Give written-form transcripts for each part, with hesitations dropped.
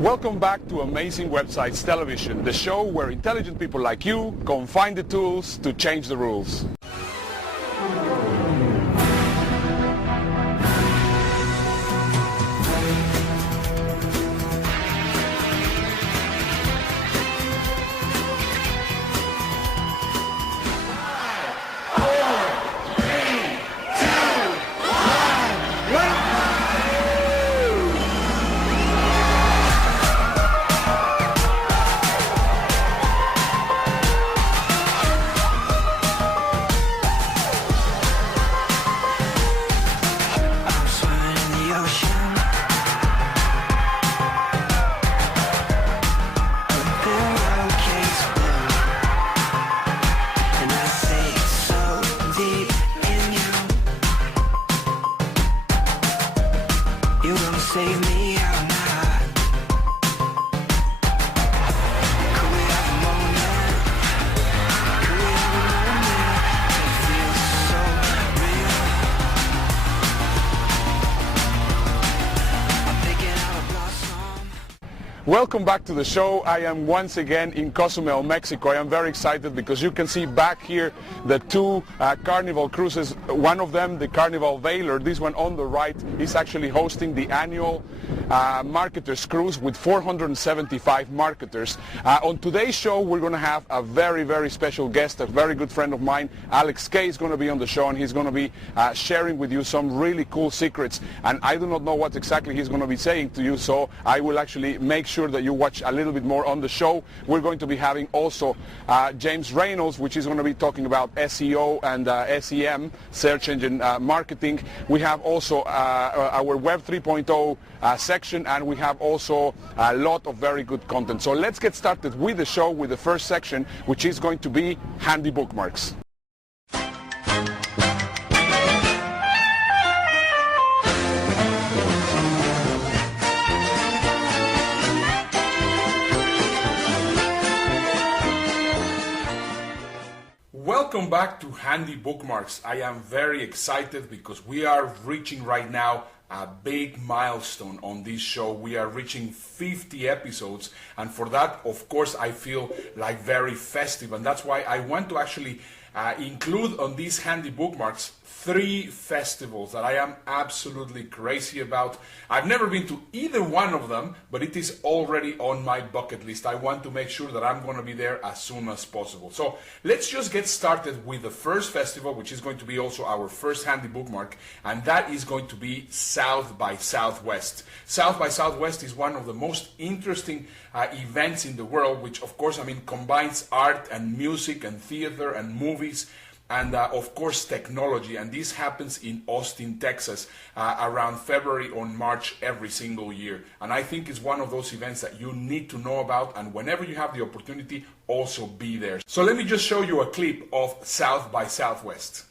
Welcome back to Amazing Websites Television, the show where intelligent people like you can find the tools to change the rules. Welcome back to the show. I am once again in Cozumel, Mexico. I am very excited because you can see back here the two Carnival cruises. One of them, the Carnival Valor, this one on the right, is actually hosting the annual Marketers Cruise with 475 marketers. On today's show, we're going to have a very, very special guest, a very good friend of mine. Alex Kay is going to be on the show, and he's going to be sharing with you some really cool secrets. And I do not know what exactly he's going to be saying to you, so I will actually make sure that you watch a little bit more on the show. We're going to be having also James Reynolds, which is going to be talking about SEO and SEM, search engine marketing. We have also our Web 3.0 section, and we have also a lot of very good content. So let's get started with the show with the first section, which is going to be handy bookmarks. Welcome back to Handy Bookmarks. I am very excited because we are reaching right now a big milestone on this show. We are reaching 50 episodes, and for that, of course, I feel like very festive, and that's why I want to actually include on these handy bookmarks 3 festivals that I am absolutely crazy about. I've never been to either one of them, but it is already on my bucket list. I want to make sure that I'm going to be there as soon as possible. So let's just get started with the first festival, which is going to be also our first handy bookmark, and that is going to be South by Southwest. South by Southwest is one of the most interesting events in the world, which of course, combines art and music and theater and movies and of course technology, and this happens in Austin, Texas around February or March every single year, and I think it's one of those events that you need to know about, and whenever you have the opportunity, also be there. So let me just show you a clip of South by Southwest.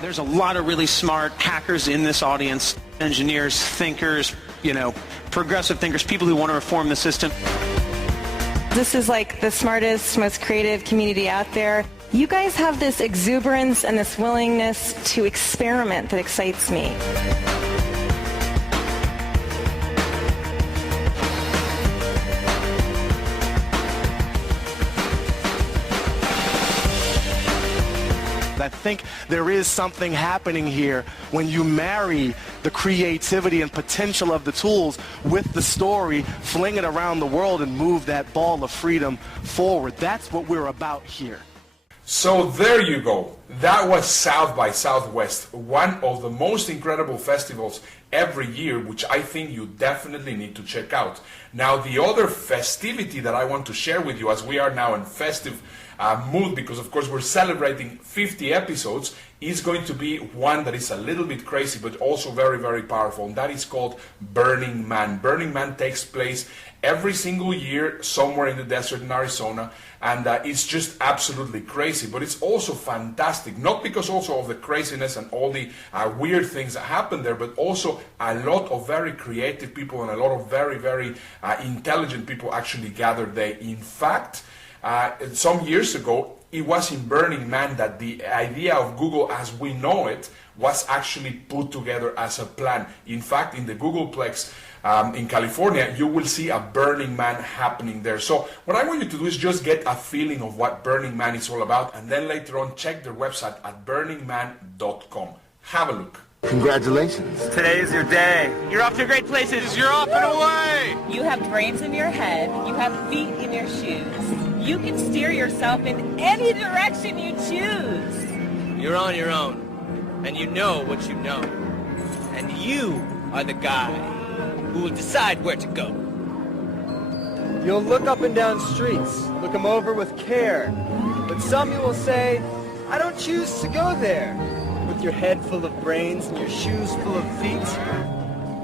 There's a lot of really smart hackers in this audience, engineers, thinkers, progressive thinkers, people who want to reform the system. This is like the smartest, most creative community out there. You guys have this exuberance and this willingness to experiment that excites me. I think there is something happening here when you marry the creativity and potential of the tools with the story, fling it around the world and move that ball of freedom forward. That's what we're about here. So there you go. That was South by Southwest, one of the most incredible festivals every year, which I think you definitely need to check out. Now, the other festivity that I want to share with you, as we are now in festive mood, because of course we're celebrating 50 episodes, is going to be one that is a little bit crazy but also very, very powerful, and that is called Burning Man. Burning Man takes place every single year somewhere in the desert in Arizona, and it's just absolutely crazy, but it's also fantastic, not because also of the craziness and all the weird things that happen there, but also a lot of very creative people and a lot of very, very intelligent people actually gathered there. In fact, some years ago, it was in Burning Man that the idea of Google as we know it was actually put together as a plan. In fact, in the Googleplex in California, you will see a Burning Man happening there. So what I want you to do is just get a feeling of what Burning Man is all about, and then later on check their website at burningman.com. Have a look. Congratulations. Today's your day. You're off to great places. You're off and away. You have brains in your head. You have feet in your shoes. You can steer yourself in any direction you choose. You're on your own, and you know what you know. And you are the guy who will decide where to go. You'll look up and down streets, look them over with care. But some you will say, I don't choose to go there. With your head full of brains and your shoes full of feet,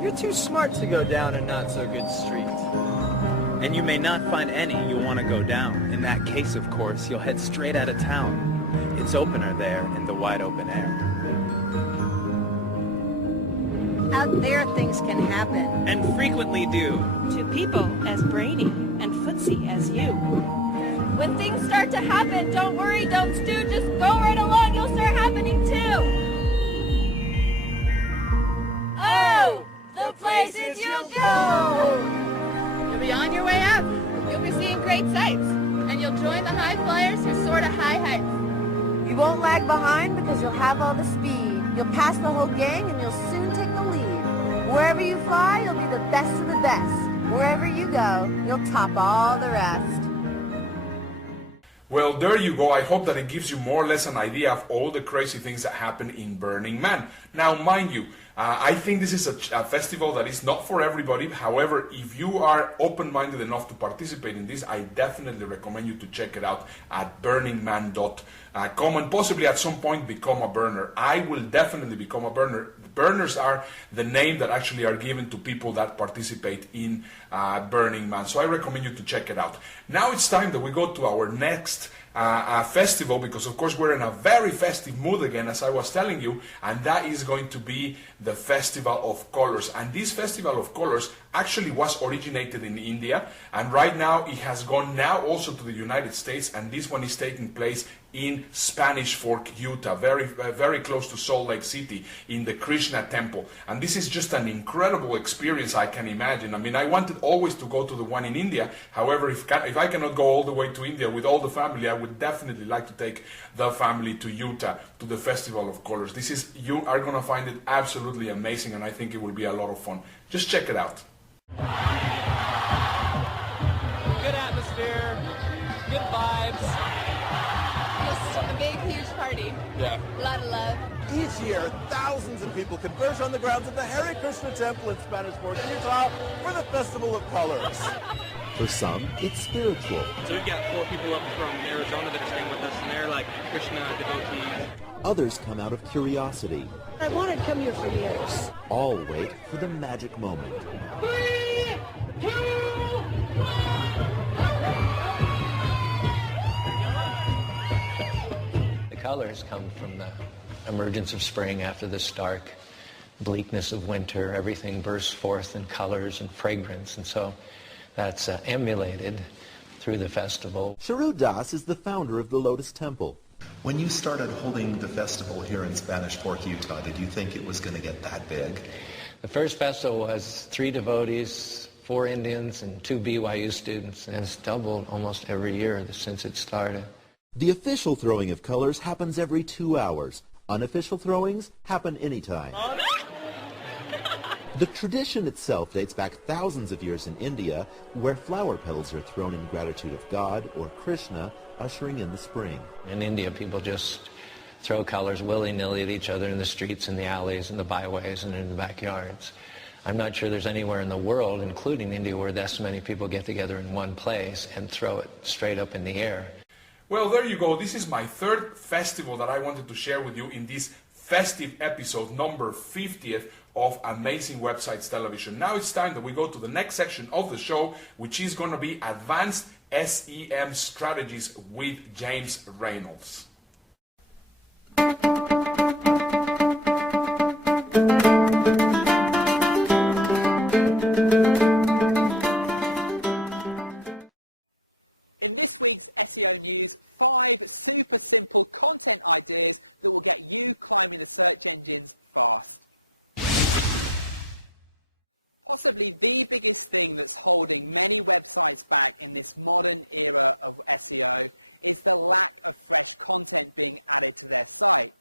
you're too smart to go down a not-so-good street. And you may not find any you'll want to go down. In that case, of course, you'll head straight out of town. It's opener there in the wide open air. Out there, things can happen. And frequently do. To people as brainy and footsie as you. When things start to happen, don't worry, don't stew, just go right along, you'll start happening too. Oh, the places you'll go! You'll be on your way up. You'll be seeing great sights. And you'll join the high flyers who soar to high heights. You won't lag behind because you'll have all the speed. You'll pass the whole gang and you'll soon take the lead. Wherever you fly, you'll be the best of the best. Wherever you go, you'll top all the rest. Well, there you go. I hope that it gives you more or less an idea of all the crazy things that happen in Burning Man. Now, mind you, I think this is a festival that is not for everybody. However, if you are open-minded enough to participate in this, I definitely recommend you to check it out at burningman.com and possibly at some point become a burner. I will definitely become a burner. Burners are the name that actually are given to people that participate in Burning Man. So I recommend you to check it out. Now it's time that we go to our next festival, because of course we're in a very festive mood again, as I was telling you, and that is going to be the Festival of Colors. And this Festival of Colors actually was originated in India, and right now it has gone now also to the United States, and this one is taking place in Spanish Fork, Utah, very close to Salt Lake City, in the Krishna Temple. And this is just an incredible experience, I can imagine. I mean, I wanted always to go to the one in India. However, if I cannot go all the way to India with all the family, I would definitely like to take the family to Utah, to the Festival of Colors. You are going to find it absolutely amazing, and I think it will be a lot of fun. Just check it out. Good atmosphere, good vibes. A big, huge party. Yeah. A lot of love. Each year, thousands of people converge on the grounds of the Hare Krishna Temple in Spanish Fork, Utah, for the Festival of Colors. For some, it's spiritual. So we've got 4 people up from Arizona that are staying with us, and they're like Krishna devotees. Others come out of curiosity. I wanted to come here for years. All wait for the magic moment. 3, 2, 1. Colors come from the emergence of spring after the stark bleakness of winter. Everything bursts forth in colors and fragrance, and so that's emulated through the festival. Sharu Das is the founder of the Lotus Temple. When you started holding the festival here in Spanish Fork, Utah, did you think it was going to get that big? The first festival was 3 devotees, 4 Indians, and 2 BYU students, and it's doubled almost every year since it started. The official throwing of colors happens every 2 hours. Unofficial throwings happen anytime. The tradition itself dates back thousands of years in India, where flower petals are thrown in gratitude of God or Krishna, ushering in the spring. In India, people just throw colors willy-nilly at each other in the streets, in the alleys, in the byways, and in the backyards. I'm not sure there's anywhere in the world, including India, where this many people get together in one place and throw it straight up in the air. Well, there you go. This is my third festival that I wanted to share with you in this festive episode, number 50th of Amazing Websites Television. Now it's time that we go to the next section of the show, which is going to be Advanced SEM Strategies with James Reynolds. In this week's SEO news, 5 super simple content ideas that will get you climbing the search engines fast. Possibly the biggest thing that's holding many websites back in this modern era of SEO is the lack of fresh content being added to their site.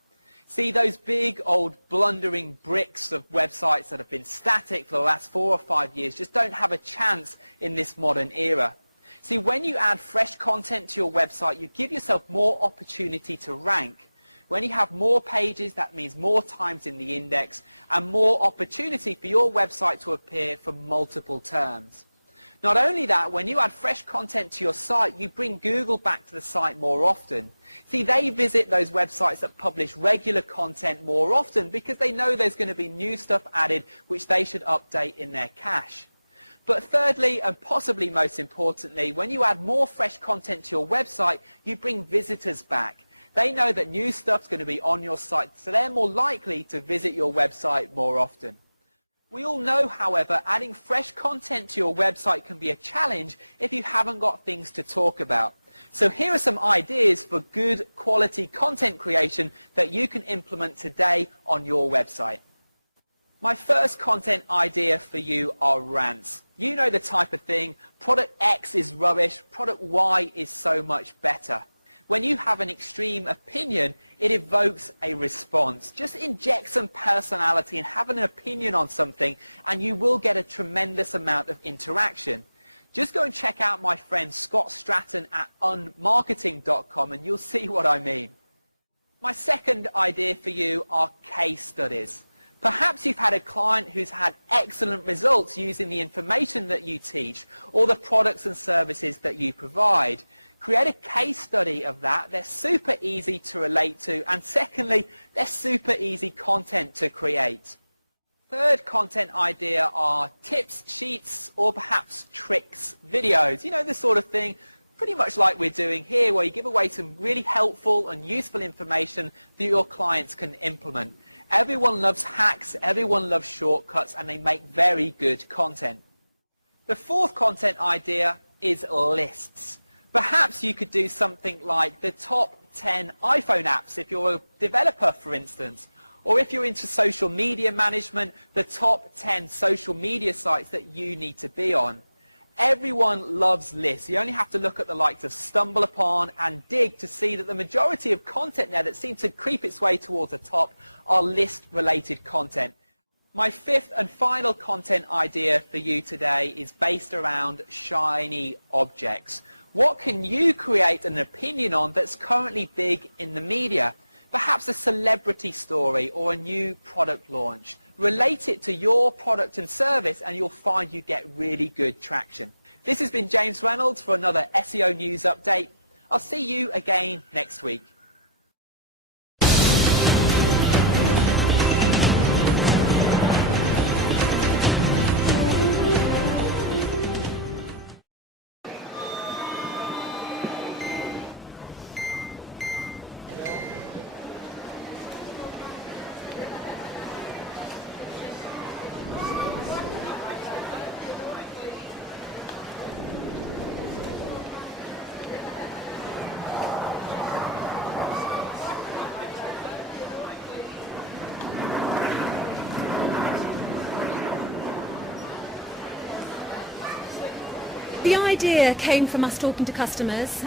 See, those big old blundering bricks of websites that have been static for the last 4 or 5 years just don't have a chance in this modern era. See, when you add fresh content to your website, you give yourself more opportunity to rank. When you have more pages, that means more times in the index and more opportunity for your website to appear for multiple terms. Not only that, when you add fresh content to your site, you bring Google back to the site more often. See, they visit those websites that publish regular content more often because they know there's going to be new stuff added which they should update in their cache. But thirdly, and possibly most importantly, when you add more fresh content to your website, you bring visitors back. They know that new stuff's going to be on your site, so they're more likely to visit your website more often. We all know, however, adding fresh content to your website can be a challenge if you haven't got things to talk about. So here are some ideas for good quality content creation that you can implement today on your website. My first content idea for you are rants. You know the type of thing, product X is rubbish, product Y is so much better. When you have an extreme opinion, it evokes a response. Just inject some personality and have an opinion on something and you will get a tremendous amount of interaction. Just go and check out my friend Scott Stratton at unmarketing.com and you'll see what I mean. My second idea for you are case studies. Perhaps you've had a client who's had excellent results using the information that you teach or the products and services that you provide. Create a case study of that. They're super easy to relate to. And secondly, they're super easy content to create. Third content idea are tips, sheets, or perhaps tricks videos. You know, this sort of thing, pretty much like we're doing here, where you give away some really helpful and useful information that your clients can implement. Everyone loves hacks, everyone loves shortcuts, and they make very good content. The fourth content idea is lists. Perhaps you could do something like the top 10 iPhone apps if you're a developer, for instance. Or if you're into social media management, the top 10 social media sites that you need to be on. Everyone loves lists. You only have to look at the likes of StumbleUpon and Dig to see that the majority of content there that seems to creep its way towards the top are list-related content. My fifth and final content idea for you today is based around shiny objects. What can you create an opinion on that's currently big in the media? Perhaps a celebrity story or a new product launch. Relate it to your product and service and you'll find you get really good traction. This has been James Reynolds for another SEO News Update. I'll see you again next week. The idea came from us talking to customers.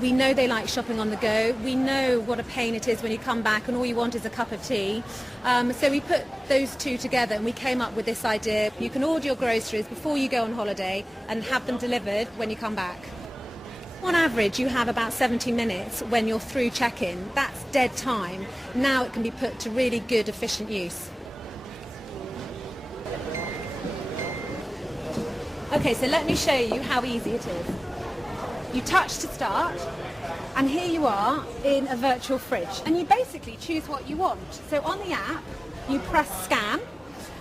We know they like shopping on the go. We know what a pain it is when you come back and all you want is a cup of tea. So we put those two together and we came up with this idea. You can order your groceries before you go on holiday and have them delivered when you come back. On average, you have about 70 minutes when you're through check-in. That's dead time. Now it can be put to really good, efficient use. Okay, so let me show you how easy it is. You touch to start, And here you are in a virtual fridge. And you basically choose what you want. So on the app, you press scan,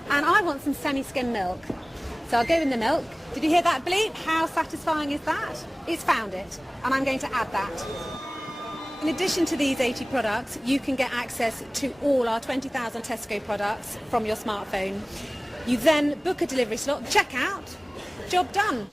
and I want some semi-skim milk. So I'll go in the milk. Did you hear that bleep? How satisfying is that? It's found it, and I'm going to add that. In addition to these 80 products, you can get access to all our 20,000 Tesco products from your smartphone. You then book a delivery slot, check out, job done.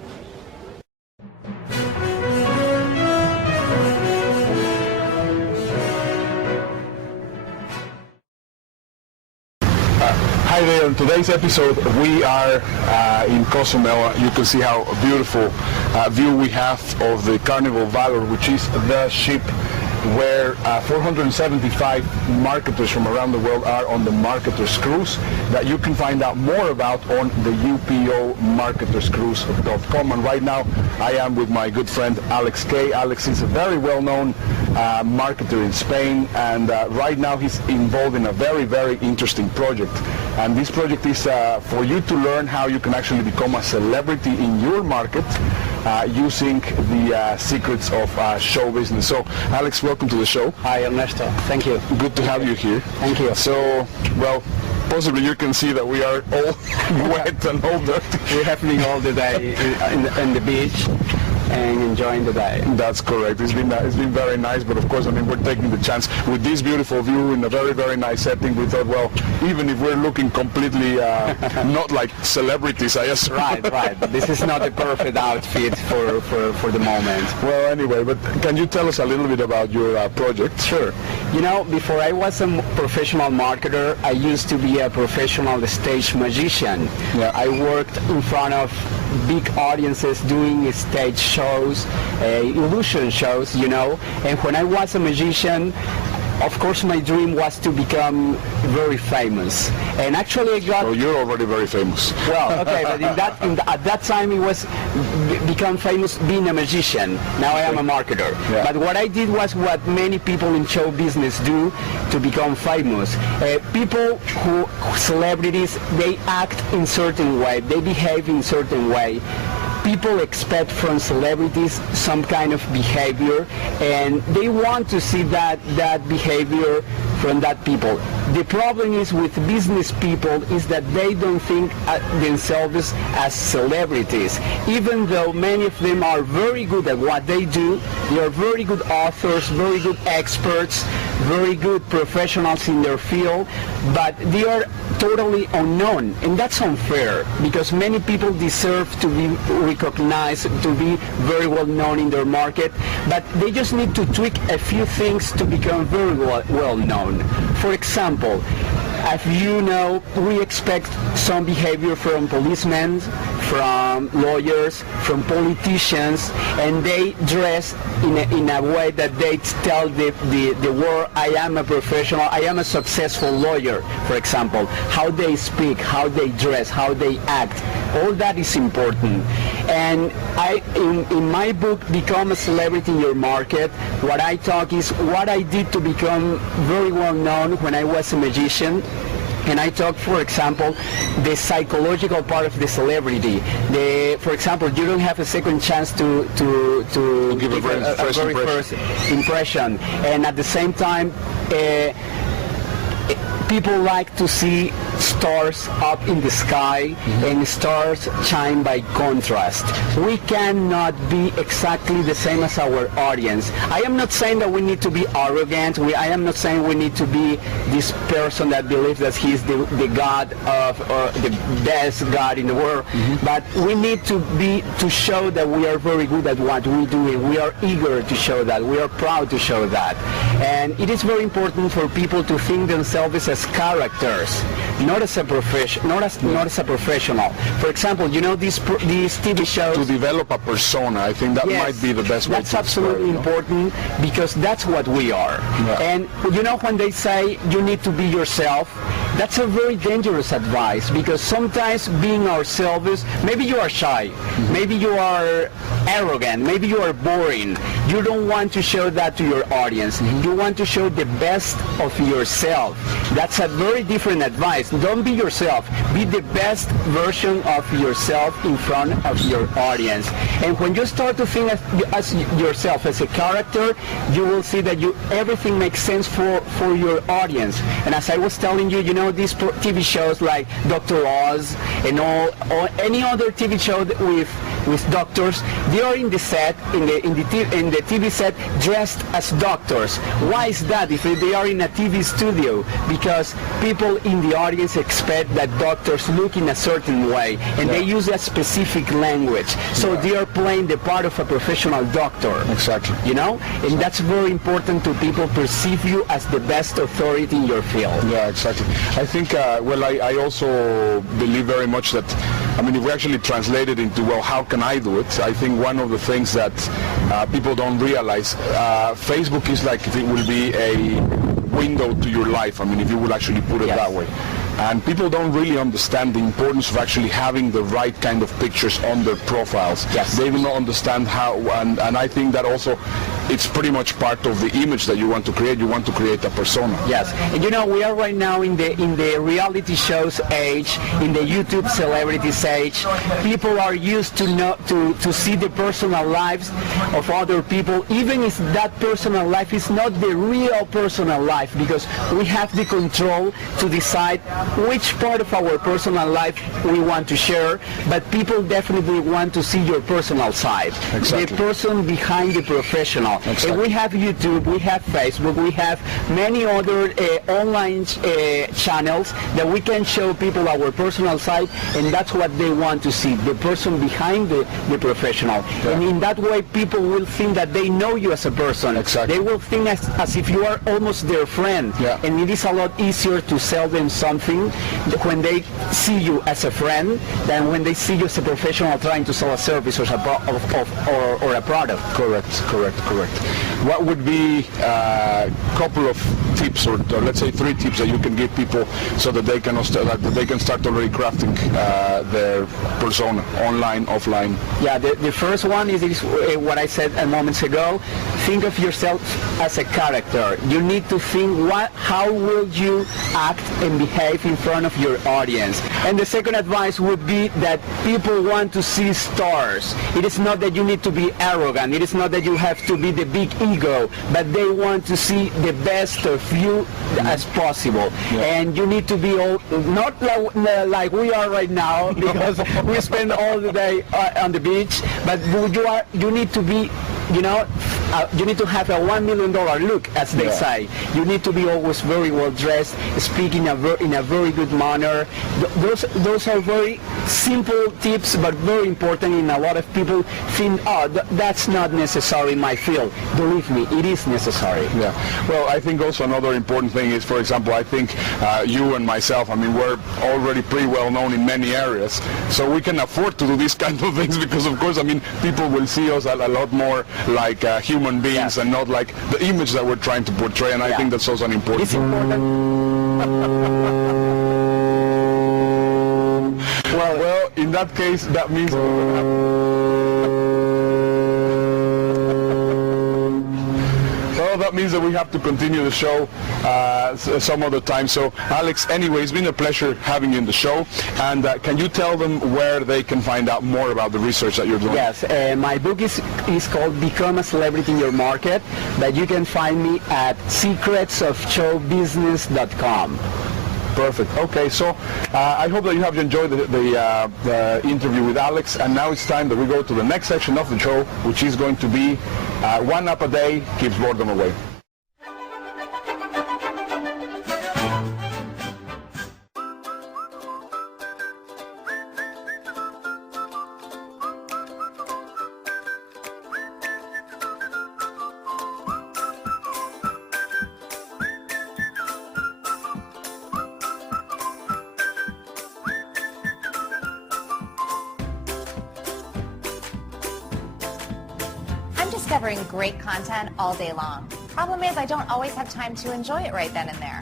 discovering great content all day long. Problem is, I don't always have time to enjoy it right then and there.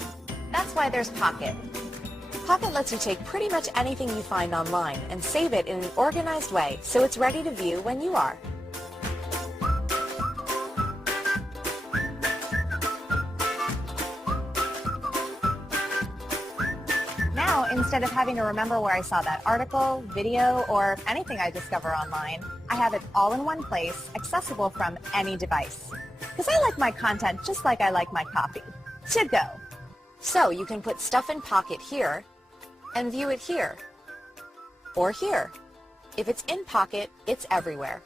That's why there's Pocket. Pocket lets you take pretty much anything you find online and save it in an organized way so it's ready to view when you are. Now, instead of having to remember where I saw that article, video, or anything I discover online, I have it all in one place, accessible from any device. Because I like my content just like I like my coffee. To go. So you can put stuff in Pocket here and view it here. Or here. If it's in Pocket, it's everywhere.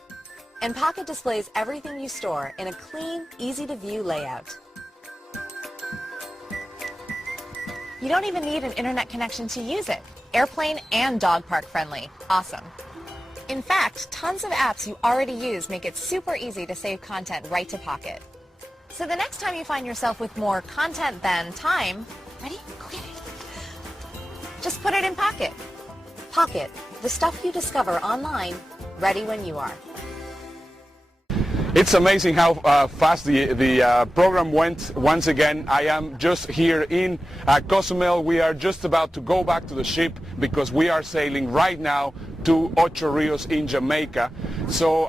And Pocket displays everything you store in a clean, easy-to-view layout. You don't even need an internet connection to use it. Airplane and dog park friendly. Awesome. In fact, tons of apps you already use make it super easy to save content right to Pocket. So the next time you find yourself with more content than time, ready? Go get it. Just put it in Pocket. Pocket, the stuff you discover online, ready when you are. It's amazing how fast the program went. Once again, I am just here in Cozumel. We are just about to go back to the ship because we are sailing right now to Ocho Rios in Jamaica. So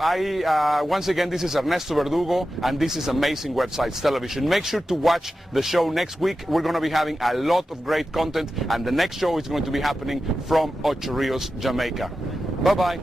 once again, this is Ernesto Verdugo, and this is Amazing Websites Television. Make sure to watch the show next week. We're going to be having a lot of great content, and the next show is going to be happening from Ocho Rios, Jamaica. Bye-bye.